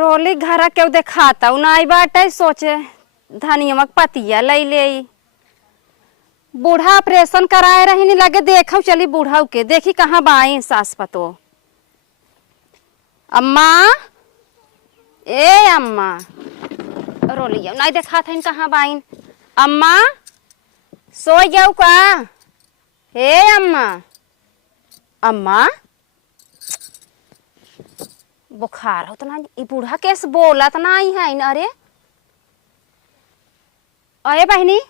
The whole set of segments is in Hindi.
रोली घर के देखाता नहीं बाटे सोचे धनिया पतिया ले ले बूढ़ा ऑपरेशन कराए रही नहीं लगे देखो चली बूढ़ा के देखी कहाँ बाई सास पतो अम्मा ए अम्मा रोलिया नहीं देखा था कहाँ बाइन अम्मा सो जाऊ का हे अम्मा अम्मा बुखार हो तो ना ये बूढ़ा कैसे बोला तो नहीं है न अरे अरे बहनी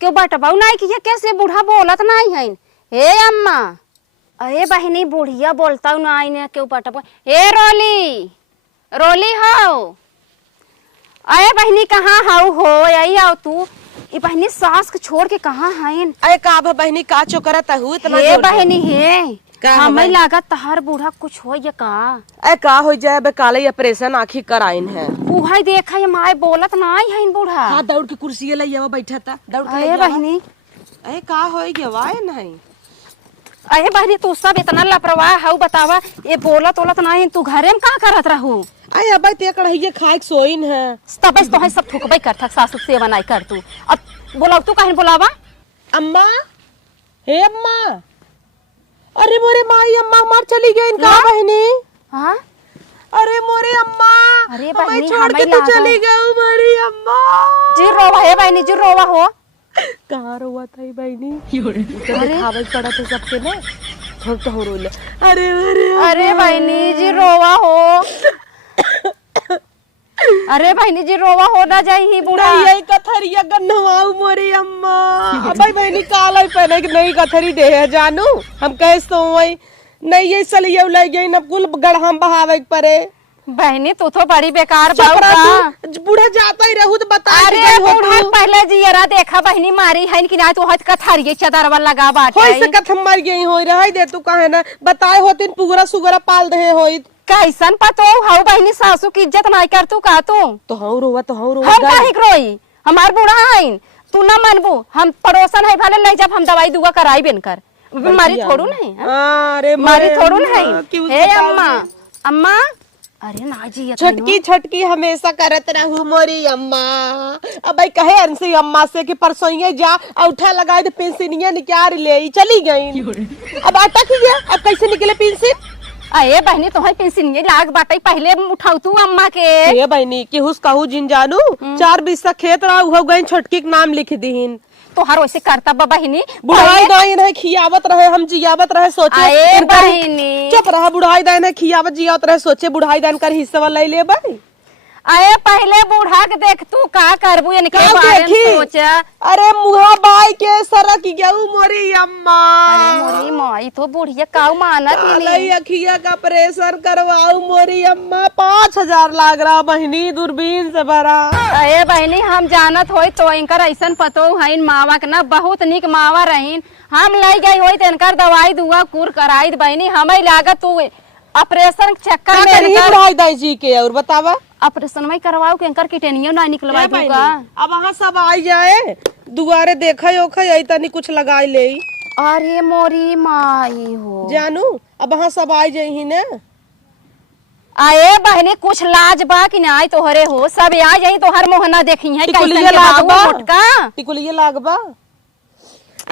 क्यों बटबाऊ नहीं किया कैसे बूढ़ा बोला तो नहीं है हे अम्मा अरे बहनी बुढ़िया बोलता हूँ नहीं ने क्यों बटबा हे रोली रोली हो अरे बहनी कहाँ हाउ हो यही आओ तू ये बहनी सास के छोड़ के कहाँ है अरे का बहनी का चोकरत हूँ इतना हे बहनी है हमें लागत तहार बूढ़ा कुछ हो या का ए का हो जाए बे काले ऑपरेशन आखी कराइन है उहाई देखा ये माय बोलत नहीं है बूढ़ा हां दौड़ के कुर्सी ले आवा बैठा था दौड़ के अरे बहनी ए का होई गे वाय नहीं अरे बहनी तू सब इतना लापरवाह हऊ बतावा ये बोलत ओलत नहीं तू घरे में का करत रहू अरे अब ते कढ़ैया खाए के सोइन है तब तो है सब थुकबई करत सासु सेवा नहीं कर तू अब बोलाव तू काहे बोलावा अम्मा हे अम्मा अरे मोरे माई अम्मा मार चली गई इनका बहनी हां अरे मोरे अम्मा अरे बहनी छोड़ के तो चली गई मेरी अम्मा जी रोवा है बहनी जी रोवा हो कहाँ रोवा था बहनी अरे खावे पड़ा तो सबके ना थोड़ तो हो रोले अरे अरे बहनी जी रोवा हो अरे बहनी जी रोवा हो ना जाई ही बूढ़ा यही कथरिया गन्नवाऊ मोरी अम्मा अबे बहनी काला पहने की नहीं कथरी दे है जानू हम कहे सो वही नहीं ये सलिया ले गई न कुल गढ़ाम बहावे परे बहनी तू तो बड़ी बेकार बात बूढ़ा जाता ही रहू तो बता अरे बूढ़ा पहले जियरा देखा बहनी मारी है कि ना तू हथ कथरिए चदरवा लगा बाटे होई से कथम मर गई होई रही दे तू कहे ना बताए होतिन पुगरा सुगरा पाल दे होई कैसन पतो हाउ बहनी सासू की इज्जत नहीं कर तू का तू तो हाउ रोवा हम काहे रोई हमार बूढ़ा है तू ना मनबू हम पड़ोसन है भले नहीं जब हम दवाई दुआ कराई बेन कर मारी थोड़ू नहीं अरे मारी थोड़ू नहीं हे अम्मा अम्मा अरे ना जी छटकी छटकी हमेशा करत रहू मोरी अम्मा अब भाई कहे अंशी अम्मा से कि परसों जा औठा लगाए तो पेंसिनिया निकाल ले चली गई अब आटा की गया अब कैसे निकले पेंसिन अरे बहनी तुम्हारी पेंसिन लाग बाटे पहले उठाऊ तू अम्मा के ये बहनी कि हुस कहू जिन जानू 4 बीस खेत रहा हो गई छटकी के नाम लिख दीन तोहार वैसे करता बहनी बुढ़ाई दाई नहीं खियावत रहे हम जियावत रहे सोचे बहनी चुप रहा बुढ़ाई दाई नहीं खियावत जियावत रहे सोचे बुढ़ाई दान कर हिस्सा ले ले बनी अरे पहले बूढ़ा के देख तू का करबू इनके बारे में सोच अरे मुहा बाई के सरक गऊ मोरी अम्मा मोरी माई तो बुढ़िया काऊ मानत नहीं अखिया का ऑपरेशन करवाऊ मोरी अम्मा 5000 लाग रहा बहनी दूरबीन से भरा अरे बहनी हम जानत होई तो इनकर ऐसन पतो है मावा के ना बहुत निक मावा रहीन हम ले गई होई तो इनकर दवाई दुआ कुर कराई बहनी हमें लागत तू ऑपरेशन चक्कर में बुढ़ाई दाई जी के और बतावा ऑपरेशन में करवाओ के अंकर किटनियो ना निकलवा दूंगा अब वहां सब आई जाए दुआरे देखा ओखा आई तनी कुछ लगाई ले अरे मोरी माई हो जानू अब वहां सब आई जाई ने आए बहनी कुछ लाज बा कि ना तोहरे हो सब आ जाई तोहर मोहना देखी है कैसे लागबा टिकुलिया लागबा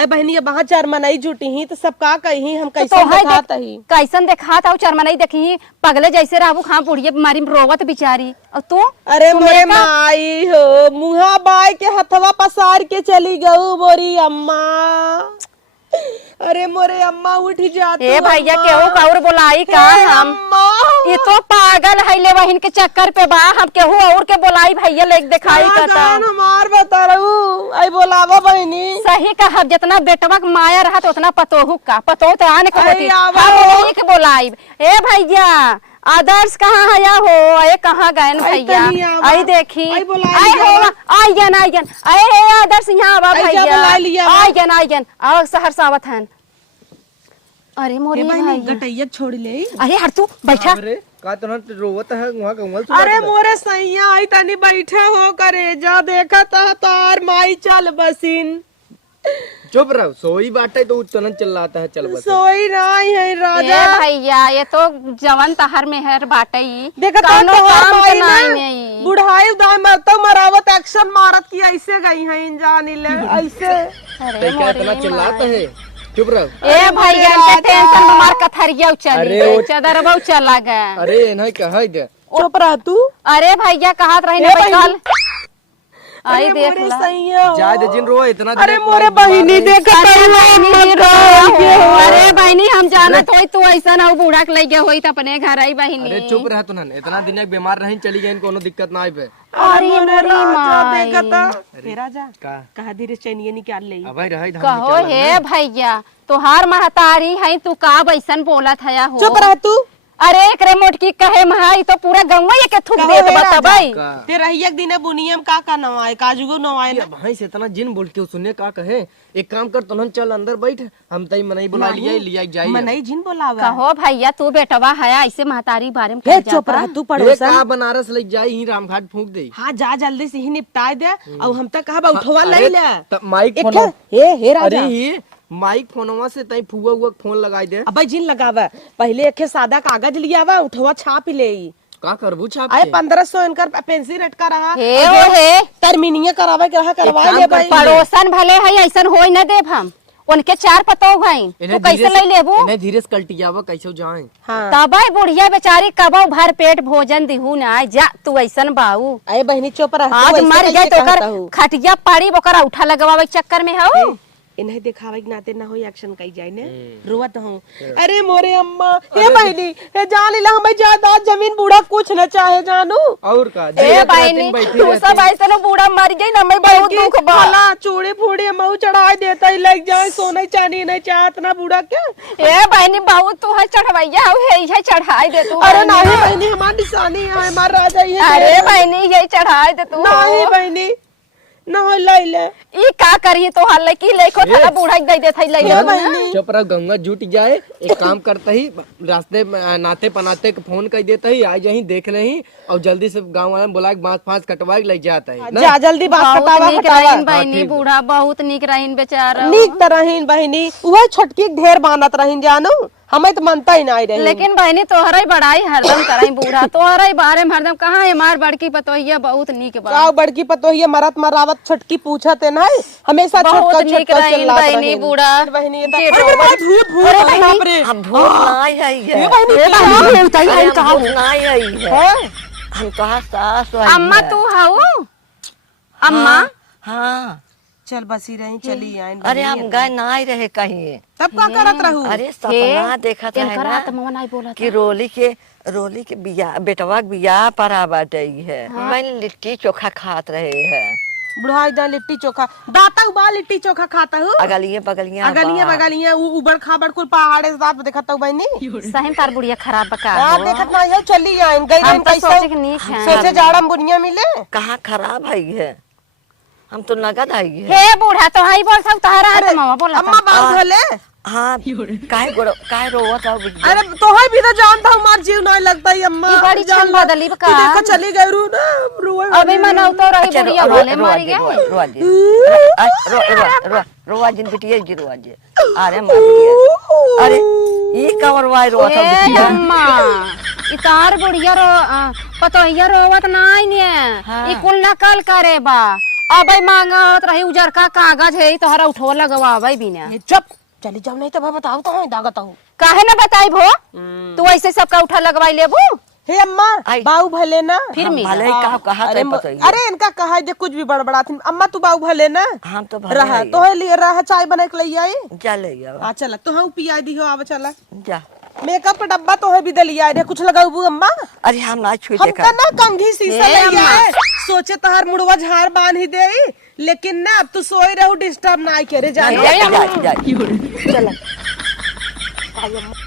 ए बहनी अब वहां चरमनई जुटी ही तो सब का कही हम कैसे दिखाता ही कैसन दिखात हो चरमनई देखी पगले जैसे रहू खां बुढ़िया बीमारी में रोवत बिचारी और तू अरे मोरे माई हो मुहा बाई के हथवा पसार के चली गऊ मोरी अम्मा अरे मोरे अम्मा उठ जाती ए भैया केहू कौर बोलाई का हम ये तो पागल है ले वहिन के चक्कर पे बा हम केहू और के बोलाई भैया ले दिखाई करता हमार बता रहू आई बोलावा बहनी सही कहा जितना बेटवा के माया रहा तो उतना पतोहू का पतोह तो आने को होती हम के बोलाई ए भैया आदर्श कहाँ है हो अरे कहाँ गए भैया आई देखी आई हो आइगन आइगन अरे आदर्श यहाँ आवा भैया आइगन आइगन आव सहरसा आवत हन अरे मोरी भाई गटैया छोड़ ले अरे हट तू बैठा अरे का तो रोवत है वहां कमल अरे मोरे सैया आई तनी बैठा हो करे जा देखा ता तार माई चल बसिन चुप रहो, सोई बाटे तो तुरंत चिल्लाता है, चल बस। सोई नहीं है राजा। ए भैया ये तो जवन तहर मेहर बाटे ही देखा तो कौनो तोहार काम माई के ना, नहीं है। बुढ़ाई उदाई मरता मरावत एक्शन मारत की ऐसे गई है जानी ले ऐसे। अरे देखा इतना चिल्लाता है, चुप रहो। ए भैया के टेंशन में मार कथरिया चली अरे वो- चदरबा चला गया। अरे नहीं कहा दे। चुप रह तू। अरे भैया कहत रही ना ए भाई बहिनी। कल आई अरे देख मोरे ला। सैया हो। जायद जिन रो इतना अरे देर मोरे बीमार बहिनी रही। देख अरे बहिनी रो अरे बहिनी हम जानत होई तू ऐसा ना बूढ़ा के लगे होई त अपने घर आई बहिनी। अरे चुप रह तू ना, इतना दिन एक बीमार रही चली गई, कोनो दिक्कत ना आई पे। अरे मोरी माई देखता हे राजा का कहा धीरे चनिए निकाल ले। अब रही धाम कहो हे भैया तोहार महतारी है तू का बैसन बोलत हया हो। चुप रह तू। अरे एकरे मोटकी कहे महाई तो पूरा गंगा के थूक कहो देत हे राजा। बताबई। का ते रहियक दिन बुनियम का नवाए काजूगो नवाए ना। भाई से इतना जिन बोल के सुने का कहे, एक काम कर तुरंत चल अंदर बैठ, हम तई मनई बुला लिया जाई। मनई जिन बोलावा। कहो भैया तू बेटवा है ऐसे महतारी बारे में हे कह चुप जाता। रह तू ए, पड़ोसन। का बनारस ले जाई ही रामघाट फूंक दे। हाँ जा जल्दी से ही निपटाए दे और हम तक कहा उठवा ले ले। माइक एक फोन, हे अरे राजा ही माइक फोनवा से तई फुआ हुआ फोन लगाई दे। अबे जिन लगावा पहले एक सादा कागज लियावा उठवा छाप ले। का करबू छाप आए के? 1500 इनकर पेंसिल रटका रहा। हे ओ हे टर्मिनिंग करावे के रहा करवा काम ले कर, भाई। पड़ोसन भले है ऐसन होई न देव हम उनके चार पतो भाई तू कैसे ले लेबू। इन्हें धीरे से कल्टियावा कैसे जाए। हाँ तबई बुढ़िया बेचारी कबो भर पेट भोजन दिहू ना जा तू ऐसन बाऊ अरे बहनी चुप रह। तू आज ऐसे मर कैसे गए तो कहता कर हूँ? खटिया पाड़ी ओकरा उठा लगवावे के चक्कर में हो। इन्हें दिखावे के नाते ना हो एक्शन कई जाए ने रोवत हूँ। अरे मोरे अम्मा हे बहनी हे जान ला हमें जायदाद जमीन बूढ़ा कुछ न चाहे जानू। और का ए बहनी तू सब ऐसे बूढ़ा मर गई ना मैं बहुत दुख बा। भला चूड़ी फूड़ी मऊ चढ़ा देता ही लग जाए सोने चांदी नहीं चाहत ना बूढ़ा क्या। ए बहनी बहुत तू है चढ़वैया हो है चढ़ाई दे तू। अरे नहीं बहनी हमारी निशानी है हमार राजा ही है। अरे बहनी यही चढ़ाई दे तू। नहीं बहनी ना हो ले ले। ई का करी तो हल्ले की लेखो था बूढ़ा दे देत है ले ले। चुप रह, गंगा जुट जाए। एक काम करता ही रास्ते में नाते पनाते के फोन कर देता ही, आ जाही देख ले ही और जल्दी से गांव वाले बुला के बांस फांस कटवा के ले जाता है ना। जा जल्दी बात बहुत बतावा निक हटावा। रहीन बहनी बूढ़ा बहुत निक रहीन बेचारा। नीक तरहीन बहनी वह छोटकी ढेर बानत रहीन जानू हमें तो मनता ही नहीं रही। लेकिन बहनी तोहरा बड़ाई हरदम कराई बूढ़ा तोहरा बारे में हरदम कहाँ है मार बड़की पतोहिया बहुत निक बा। गाँव बड़की पतोहिया मरत मरावत छोटकी पूछत है नहीं हमेशा बहुत छोटका निक छोटका रहीन चिल्लात बहनी रहीन। बूढ़ा। बहनी ये तो- के अरे रोवा- भाई भूत भूत अरे बाप बहनी, रे। हम भूत नहीं है ये बहनी क्या होता है इनका भूत नहीं है हम कहा सास है अम्मा तू हाउ अम्मा हाँ चल बसी रही चली आइन अरे हम गए नहीं रहे कहीं तब का करत रहू। अरे सपना देखा था इनकर ना आत्मा नहीं बोला कि रोली के बिया बेटवा के बियाह परा बाटे है मैंने लिट्टी चोखा खात रहे है बुढ़ा इधर लिट्टी चोखा दाता उबाल लिट्टी चोखा खाता हूँ। अगलिए बगलियां अगलिए बगलिए उबड़ खाबड़ कुल पहाड़े से दात देखता हूँ बहनी। सही तार बुढ़िया खराब बका यार देखत नहीं है चली आइन गई हम रहीन तो कैसे सोचे कि नीक है। सोचे जाड़ा में बुनिया मिले। कहाँ खराब है हम तो नगद आई है हे बूढ़ा तो हाई बोल सब तहरा है मामा बोला अम्मा बात भले हाँ काहे रोवत हो बिटिया? अरे तो है भी तो जानता हूँ मार जीव नहीं लगता ही अम्मा। ई बड़ी छन बदली बका। तू देखो चली गई रू ना रुए अबे मनाऊ तो रही अच्छा, बुढ़िया रो- भले रो- मर रोआ जी, गए। रोआ जी। रोआ जिन बिटिया जी रोआ जी अरे मर गया अरे ये कवर वाई रोआ था ए बिटिया अम्मा इतार बुढ़िया रो पतोहिया रोवत नाई ने ई कुल नकल करे बा अबे मांगत रही उजर का कागज है तोहरा उठो लगवावे बिना। चुप चली जाओ नहीं तो मैं बताऊ तो हूँ दागत हूँ। काहे ना बताई भो तू ऐसे सबका उठा लगवाई लेबू हे अम्मा आई। बाऊ भले ना। फिर हम मी भले ही कहा अरे अरे इनका कहा दे कुछ भी बड़बड़ा थी अम्मा तू बाऊ भले ना। हम तो भले रहा ही। तो है लिए रहा चाय बना के ले आई। जा ले जाओ हाँ चला तो हाँ पिया दी हो आव चला जा मेकअप डब्बा तो है भी दलिया दे कुछ लगाऊ अम्मा। अरे हम ना छुई हम देखा ना कंघी शीशा ए ले अम्मा। आए सोचे तोहर मुड़वा झाड़ बांध ही दे लेकिन ना अब तू सोई रहू डिस्टर्ब ना करे जाने। जा चला आई अम्मा।